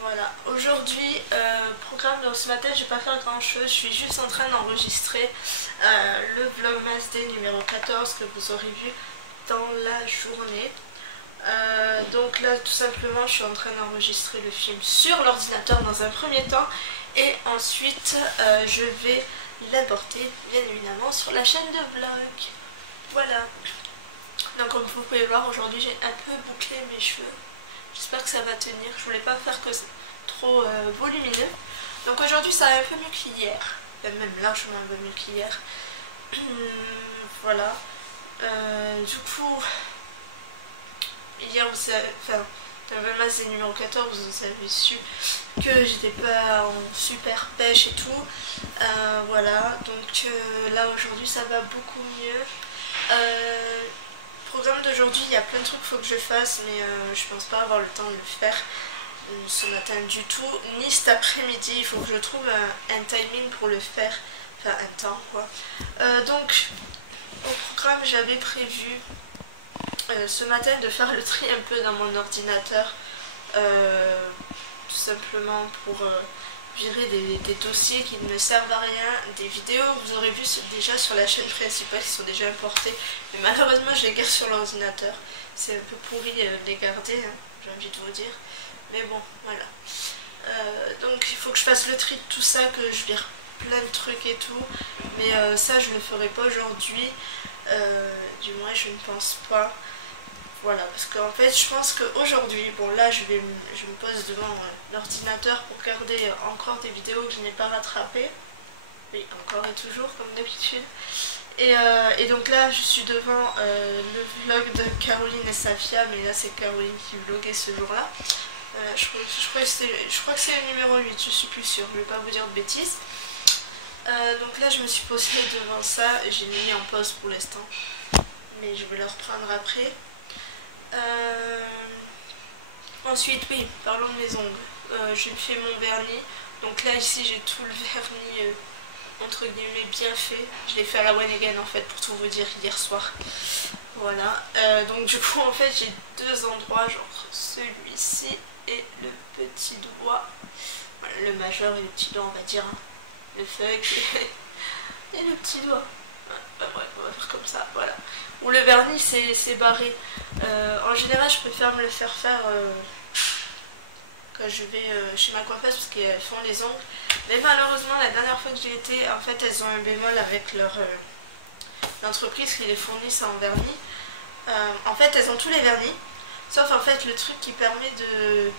Voilà, aujourd'hui, programme de ce matin, je vais pas faire grand chose, je suis juste en train d'enregistrer le Vlogmas Day numéro 14 que vous aurez vu dans la journée. Donc là, tout simplement, je suis en train d'enregistrer le film sur l'ordinateur dans un premier temps et ensuite je vais l'importer bien évidemment sur la chaîne de vlog. Voilà. Donc comme vous pouvez voir, aujourd'hui j'ai un peu bouclé mes cheveux. J'espère que ça va tenir. Je voulais pas faire que trop volumineux. Donc aujourd'hui ça va un peu mieux qu'hier. Même largement un peu mieux qu'hier. Voilà. Du coup, hier vous avez... Enfin, dans le Vlogmas Day numéro 14, vous avez su que j'étais pas en super pêche et tout. Voilà. Donc là aujourd'hui ça va beaucoup mieux. Programme d'aujourd'hui, il y a plein de trucs qu'il faut que je fasse, mais je pense pas avoir le temps de le faire ce matin du tout, ni cet après-midi. Il faut que je trouve un timing pour le faire, enfin un temps quoi. Donc au programme, j'avais prévu ce matin de faire le tri un peu dans mon ordinateur, tout simplement pour virer des dossiers qui ne me servent à rien, des vidéos que vous aurez vu déjà sur la chaîne principale qui sont déjà importées, mais malheureusement je les garde sur l'ordinateur. C'est un peu pourri de les garder, hein, j'ai envie de vous dire, mais bon voilà. Donc il faut que je fasse le tri de tout ça, que je vire plein de trucs et tout, mais ça je ne le ferai pas aujourd'hui, du moins je ne pense pas. Voilà, parce qu'en fait, je pense qu'aujourd'hui, bon là, je me pose devant l'ordinateur pour regarder encore des vidéos que je n'ai pas rattrapées. Oui, encore et toujours, comme d'habitude. Et donc là, je suis devant le vlog de Caroline et Safia, mais là, c'est Caroline qui vloguait ce jour-là. Je crois que c'est le numéro 8, je suis plus sûre, je ne vais pas vous dire de bêtises. Donc là, je me suis posée devant ça, j'ai mis en pause pour l'instant, mais je vais le reprendre après. Ensuite, oui, parlons de mes ongles. J'ai fait mon vernis. Donc là, ici, j'ai tout le vernis entre guillemets bien fait. Je l'ai fait à la One Again en fait, pour tout vous dire, hier soir. Voilà. Donc du coup, en fait, j'ai deux endroits, genre celui-ci et le petit doigt. Voilà, le majeur et le petit doigt, on va dire. Hein. Le fuck et le petit doigt. Bah, bref, on va faire comme ça, voilà. Ou le vernis c'est barré. En général je préfère me le faire quand je vais chez ma coiffeuse parce qu'elles font les ongles. Mais malheureusement la dernière fois que j'y étais, en fait elles ont un bémol avec l'entreprise qui les fournissent en vernis. En fait elles ont tous les vernis, sauf en fait le truc qui permet de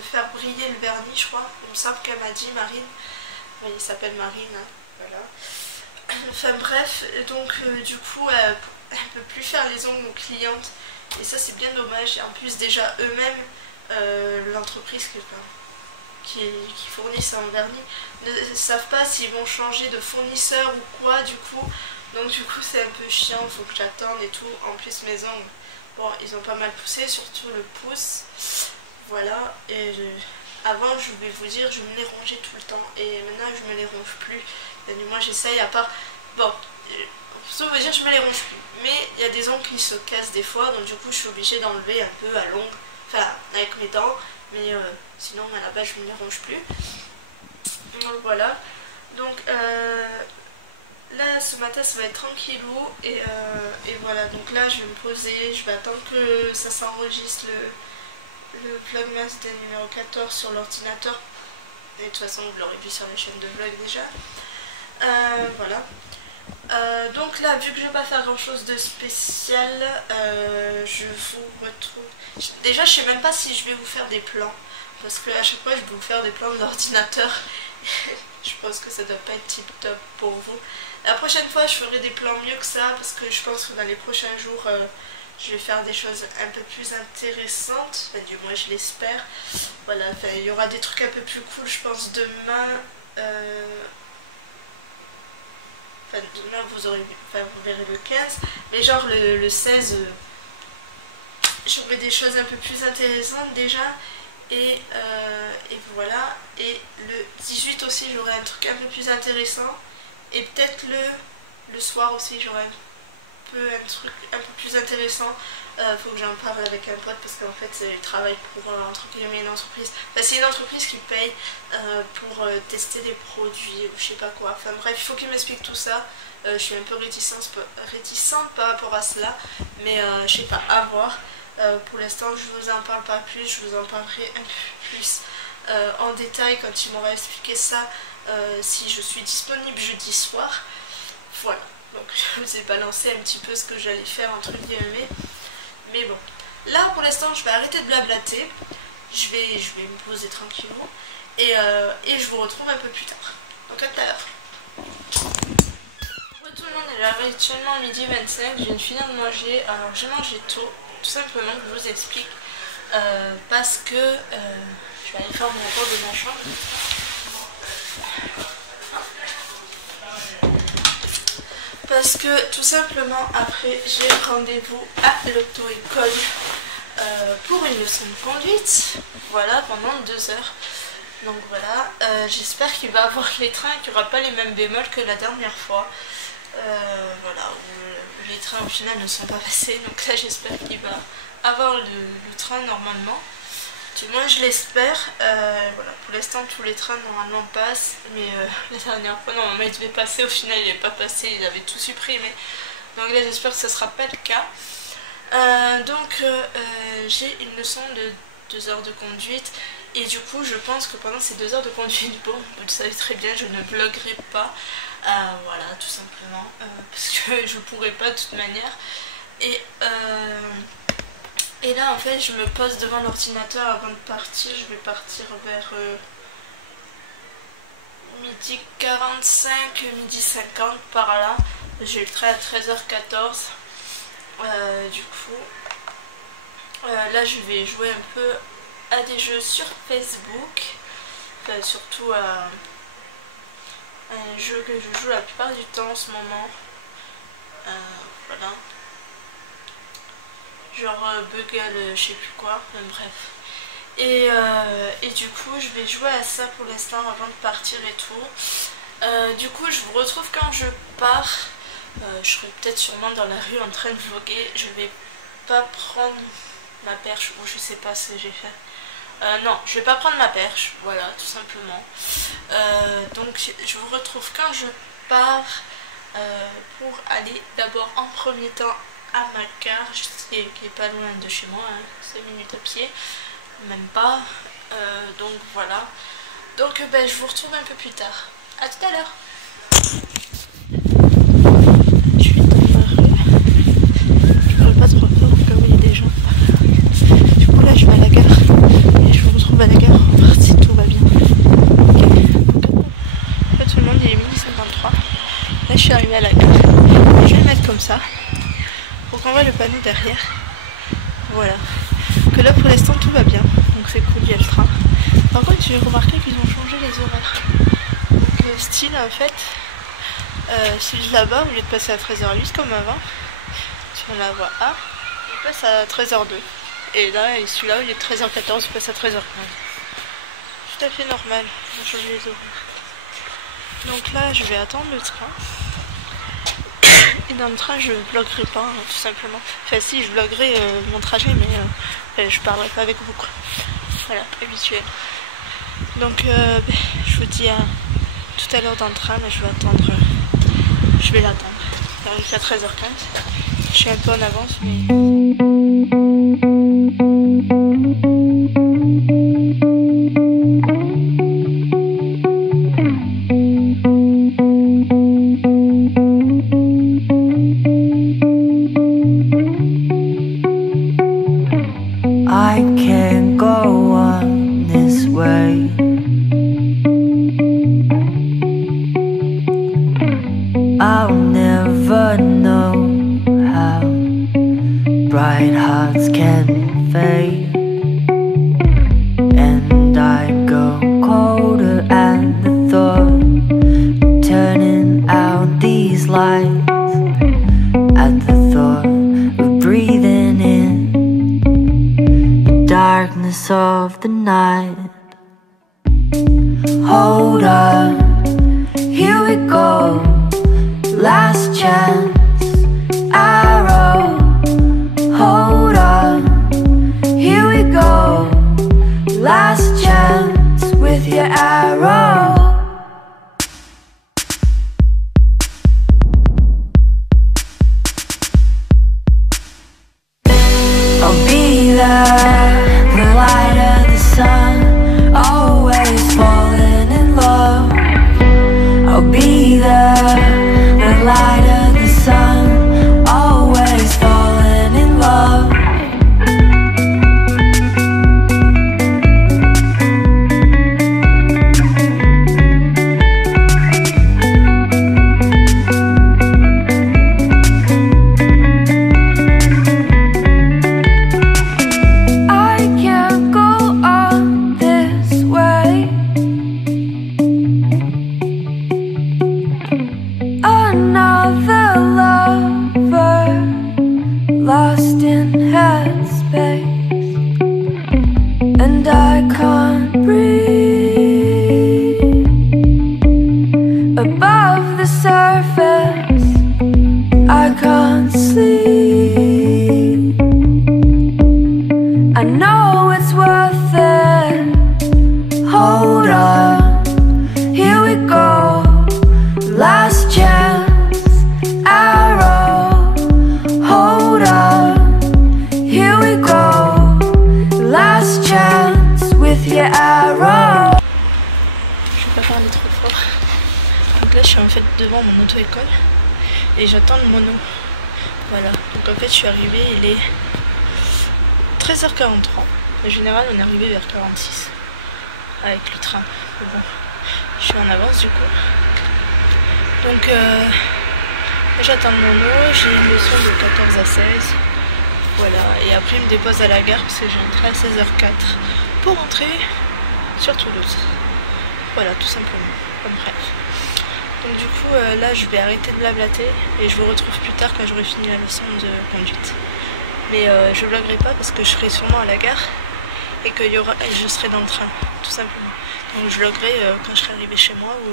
faire briller le vernis, je crois. Il me semble qu'elle m'a dit, Marine. Oui, il s'appelle Marine, hein, voilà. Enfin bref, donc du coup elle peut plus faire les ongles aux clientes et ça c'est bien dommage. En plus déjà eux-mêmes, l'entreprise qui fournissent en vernis ne savent pas s'ils vont changer de fournisseur ou quoi du coup. Donc du coup c'est un peu chiant, il faut que j'attende et tout. En plus mes ongles, bon ils ont pas mal poussé, surtout le pouce. Voilà, et avant je vais vous dire je me les rongeais tout le temps et maintenant je me les ronge plus. Du moins j'essaye, à part, bon, ça veut dire je me les ronge plus, mais il y a des ongles qui se cassent des fois, donc du coup je suis obligée d'enlever un peu à l'ongle, enfin avec mes dents, mais sinon à la base je me les ronge plus. Donc voilà, donc là ce matin ça va être tranquillou et voilà, donc là je vais me poser, je vais attendre que ça s'enregistre le Vlogmas Day numéro 14 sur l'ordinateur, et de toute façon vous l'aurez vu sur la chaîne de vlog déjà. Voilà. Donc là, vu que je vais pas faire grand chose de spécial, je vous retrouve. Déjà, je sais même pas si je vais vous faire des plans, parce que à chaque fois, je vais vous faire des plans de l'ordinateur. Je pense que ça doit pas être tip top pour vous. La prochaine fois, je ferai des plans mieux que ça, parce que je pense que dans les prochains jours, je vais faire des choses un peu plus intéressantes. Enfin, du moins, je l'espère. Voilà. Enfin, il y aura des trucs un peu plus cool, je pense, demain. Enfin, demain vous verrez le 15, mais genre le 16, j'aurai des choses un peu plus intéressantes déjà, et voilà, et le 18 aussi j'aurai un truc un peu plus intéressant, et peut-être le soir aussi j'aurai un truc un peu plus intéressant. Faut que j'en parle avec un pote parce qu'en fait il travaille pour entre guillemets une entreprise. Enfin, c'est une entreprise qui paye pour tester des produits ou je sais pas quoi. Enfin bref, il faut qu'il m'explique tout ça. Je suis un peu réticente par rapport à cela, mais je sais pas, à voir. Pour l'instant je vous en parle pas plus, je vous en parlerai un peu plus en détail quand il m'aura expliqué ça, si je suis disponible jeudi soir. Voilà, donc je vous ai balancé un petit peu ce que j'allais faire entre guillemets. Mais bon, là pour l'instant je vais arrêter de blablater, je vais me poser tranquillement et je vous retrouve un peu plus tard. Donc à tout à l'heure. Bonjour tout le monde, il est actuellement midi 25, je viens de finir de manger. Alors j'ai mangé tôt, tout simplement, je vous explique, parce que je vais aller faire mon rapport de ma chambre. Parce que tout simplement après j'ai rendez-vous à l'auto-école pour une leçon de conduite, voilà, pendant 2 heures. Donc voilà, j'espère qu'il va avoir les trains, qu'il n'y aura pas les mêmes bémols que la dernière fois. Voilà, où les trains au final ne sont pas passés, donc là j'espère qu'il va avoir le train normalement. Du moins je l'espère. Voilà, pour l'instant tous les trains normalement passent, mais la dernière fois normalement il devait passer, au final il n'est pas passé, il avait tout supprimé. Donc là j'espère que ce ne sera pas le cas. J'ai une leçon de 2 heures de conduite et du coup je pense que pendant ces 2 heures de conduite, bon vous le savez très bien, je ne vloguerai pas. Voilà, tout simplement, parce que je pourrais pas de toute manière. Et là en fait je me pose devant l'ordinateur avant de partir. Je vais partir vers midi 45, midi 50 par là. J'ai le train à 13h14. Du coup là je vais jouer un peu à des jeux sur Facebook, enfin, surtout à un jeu que je joue la plupart du temps en ce moment. Voilà, genre Bugle, je sais plus quoi, bref. Et du coup je vais jouer à ça pour l'instant avant de partir et tout. Du coup je vous retrouve quand je pars. Je serai peut-être sûrement dans la rue en train de vlogger. Je vais pas prendre ma perche, ou je sais pas ce que j'ai fait. Non, je vais pas prendre ma perche, voilà, tout simplement. Donc je vous retrouve quand je pars pour aller d'abord en premier temps à ma gare, qui est pas loin de chez moi, hein, 5 minutes à pied, même pas. Donc voilà. Donc je vous retrouve un peu plus tard. À tout à l'heure. Je suis dans la rue. Je parle pas trop fort au cas où il y a des gens. Du coup là je vais à la gare et je vous retrouve à la gare en partie, tout va bien. En fait tout le monde, il est midi 53. Là je suis arrivée à la gare et je vais le mettre comme ça pour qu'on voit le panneau derrière. Voilà. Que là pour l'instant tout va bien, donc c'est cool, il y a le train. Par contre j'ai remarqué qu'ils ont changé les horaires. Donc style en fait, celui là-bas, au lieu de passer à 13h08 comme avant, sur la voie A, il passe à 13h02. Et là, celui-là, au lieu de 13h14, il passe à 13h15. Tout à fait normal, on a changé les horaires. Donc là, je vais attendre le train. Et dans le train, je vloggerai pas, hein, tout simplement. Enfin si, je vloggerai mon trajet, mais je parlerai pas avec vous, quoi. Voilà, habituel. Donc je vous dis à tout à l'heure dans le train, mais je vais attendre. Je vais l'attendre. Il arrive à 13h15. Je suis un peu en avance, mais... I can't go on this way. I'll never know how bright hearts can fade, and I go colder at the thought of turning out these lights, at the thought of breathing in the darkness of the night. Hold up, here we go. Last chance, arrow. Hold on, here we go. Last chance with your arrow. I'll be there, the light of the sun, always falling in love. I'll be there, the light of the sun, always falling in love. Another lover lost in headspace, and I can't breathe above the surface. I can't sleep. I know it's worth it. Hold on, here we go. Last chance, arrow. Hold on, here we go. Last chance with your arrow. Je vais pas parler trop fort. Donc là je suis en fait devant mon auto-école et j'attends le mono. Voilà, donc en fait je suis arrivée, il est 13h43. En général on est arrivé vers 46 avec le train. Mais bon, je suis en avance du coup. Donc j'attends le mono, j'ai une leçon de 14 à 16. Voilà, et après il me dépose à la gare parce que j'ai un train à 16h04 pour rentrer sur Toulouse. Voilà, tout simplement, comme bref. Donc du coup là je vais arrêter de blablater et je vous retrouve plus tard quand j'aurai fini la leçon de conduite. Mais je vloggerai pas parce que je serai sûrement à la gare et que je serai dans le train, tout simplement. Donc je vloggerai quand je serai arrivée chez moi ou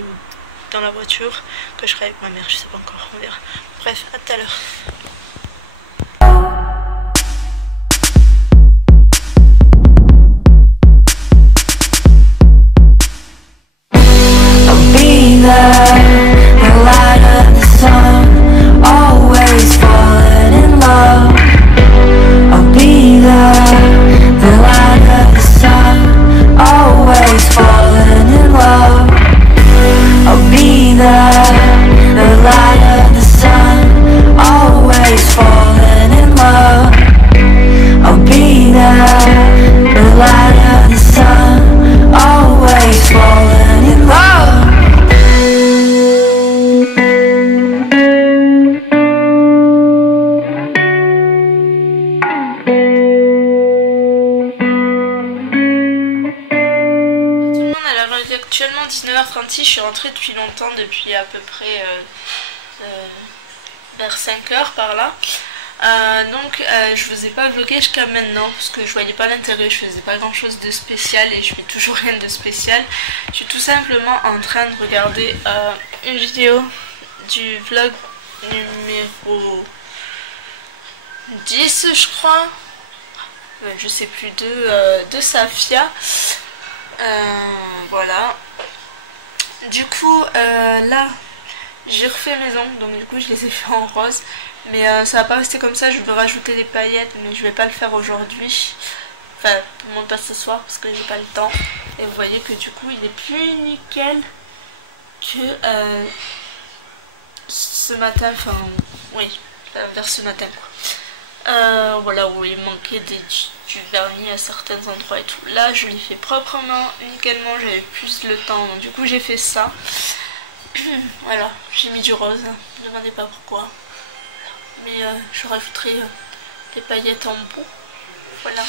dans la voiture, que je serai avec ma mère, je sais pas encore, on verra. Bref, à tout à l'heure. I'll be there, the light of the sun, always falling in love. I'll be there, the light of the sun, always falling in love. I'll be there, the light of the sun, always falling in love. I'll be there, the light of the sun, always falling in love. Actuellement 19h36, je suis rentrée depuis longtemps, depuis à peu près vers 5h par là. Donc je vous ai pas vlogué jusqu'à maintenant parce que je voyais pas l'intérêt, je faisais pas grand chose de spécial et je fais toujours rien de spécial. Je suis tout simplement en train de regarder une vidéo du vlog numéro 10 je crois, je sais plus, de Safia. Voilà, du coup là j'ai refait mes ongles, donc du coup je les ai fait en rose, mais ça va pas rester comme ça, je veux rajouter des paillettes mais je vais pas le faire aujourd'hui, enfin tout le monde passe ce soir parce que j'ai pas le temps. Et vous voyez que du coup il est plus nickel que ce matin, enfin oui, vers ce matin quoi. Voilà, où il manquait du vernis à certains endroits et tout. Là je l'ai fait proprement, nickelement, j'avais plus le temps, donc du coup j'ai fait ça. Voilà, j'ai mis du rose, ne me demandez pas pourquoi, mais je rajouterai des paillettes en bout. Voilà,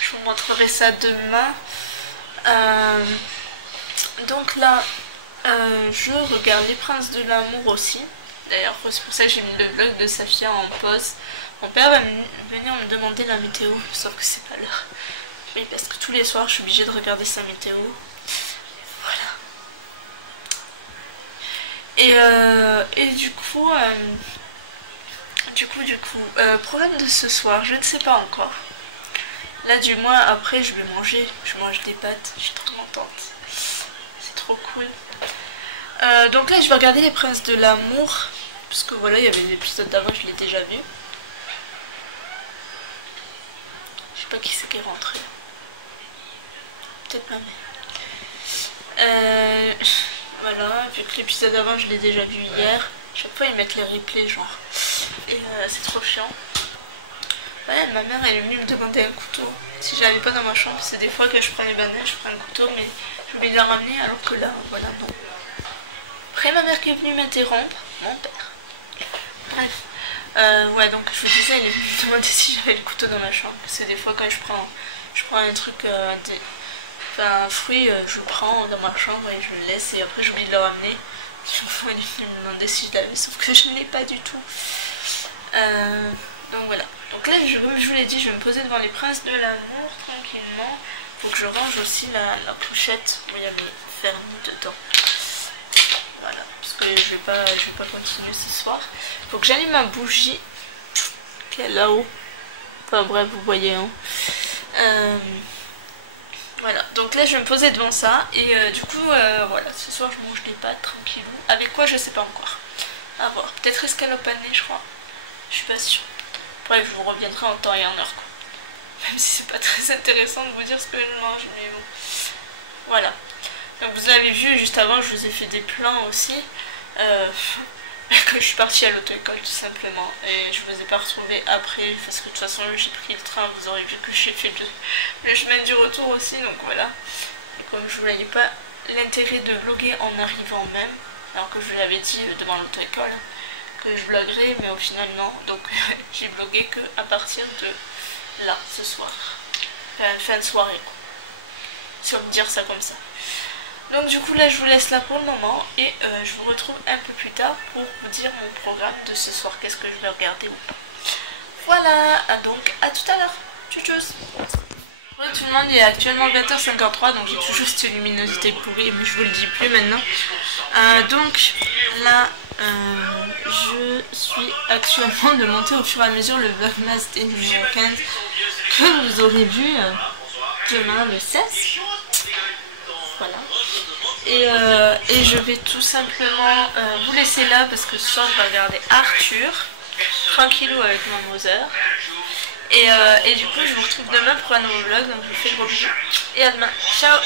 je vous montrerai ça demain. Donc là je regarde Les Princes de l'amour aussi. D'ailleurs c'est pour ça que j'ai mis le vlog de Safia en pause. Mon père va venir me demander la météo, sauf que c'est pas l'heure. Oui, parce que tous les soirs je suis obligée de regarder sa météo. Voilà. Et du coup du coup, programme de ce soir, je ne sais pas encore. Là, du moins, après, je vais manger. Je mange des pâtes, je suis trop contente. C'est trop cool. Donc là, je vais regarder Les Princes de l'amour. Parce que voilà, il y avait l'épisode d'avant, je l'ai déjà vu. Je sais pas qui c'est qui est rentré. Peut-être ma mère. Voilà, vu que l'épisode d'avant, je l'ai déjà vu hier. Chaque fois, ils mettent les replays, genre. Et c'est trop chiant. Ouais, ma mère, elle est venue me demander un couteau. Si je l'avais pas dans ma chambre, c'est des fois que je prends les bananes, je prends un couteau, mais je voulais la ramener, alors que là, voilà, non. Après, ma mère qui est venue m'interrompre, mon père. Bref. Ouais, donc je vous disais, elle est venue me demander si j'avais le couteau dans ma chambre. Parce que des fois, quand je prends un truc, un fruit, je le prends dans ma chambre et je le laisse, et après, j'oublie de le ramener. Du coup, elle est venue me demander si je l'avais, sauf que je ne l'ai pas du tout. Donc voilà. Donc là, comme je vous l'ai dit, je vais me poser devant Les Princes de l'amour tranquillement. Faut que je range aussi la pochette où il y a mes fermes dedans. Voilà, parce que je vais pas continuer ce soir. Faut que j'allume ma bougie qui est là-haut. Enfin bref, vous voyez. Hein. Voilà, donc là je vais me poser devant ça. Et du coup, voilà, ce soir je mange des pâtes tranquillou. Avec quoi, je sais pas encore. À voir. Peut-être escalope panée, je crois. Je suis pas sûre. Bref, je vous reviendrai en temps et en heure, quoi. Même si c'est pas très intéressant de vous dire ce que je mange, mais bon. Voilà. Comme vous avez vu, juste avant, je vous ai fait des plans aussi. Que je suis partie à l'auto-école, tout simplement. Et je vous ai pas retrouvé après, parce que de toute façon, j'ai pris le train. Vous aurez vu que j'ai fait le chemin du retour aussi, donc voilà. Et comme je ne voyais pas l'intérêt de vlogger en arrivant même, alors que je vous l'avais dit devant l'auto-école, que je vloggerai, mais au final non. Donc j'ai vlogué que à partir de là, ce soir. Enfin, fin de soirée. Si on peut dire ça comme ça. Donc du coup là je vous laisse là pour le moment. Et je vous retrouve un peu plus tard pour vous dire mon programme de ce soir. Qu'est-ce que je vais regarder ou pas. Voilà, donc à tout à l'heure. Tchuss. Bonjour tout le monde, il est actuellement 20h53, donc j'ai toujours cette luminosité pourrie, mais je vous le dis plus maintenant. Donc là, je suis actuellement de monter au fur et à mesure le Vlogmas des numéro 15 que vous aurez vu demain le 16. Voilà. Et je vais tout simplement vous laisser là parce que ce soir je vais regarder Arthur, tranquillou avec mon Mother. Et du coup je vous retrouve demain pour un nouveau vlog, donc je vous fais gros bisous et à demain, ciao.